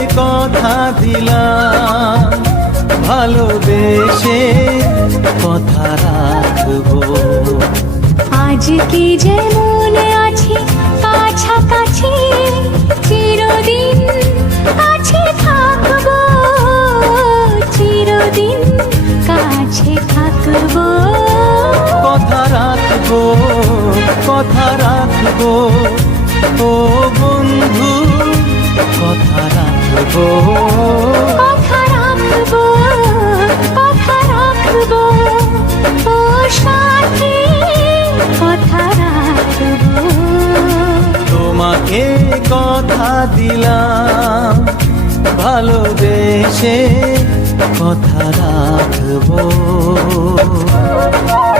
কথা দিলাম, ভালোবেসে কথা রাখবো। আজকে যেমন আছি কাছাকাছি, চিরদিন কাছে থাকবো, চিরদিন কাছে থাকবো। কথা রাখবো, কথা রাখবো, ও বন্ধু কথা রাখবো। কথা রাখবো, কথা রাখবো, ও সাথী কথা রাখবো। তোমাকে কথা দিলাম, ভালোবেসে কথা রাখবো।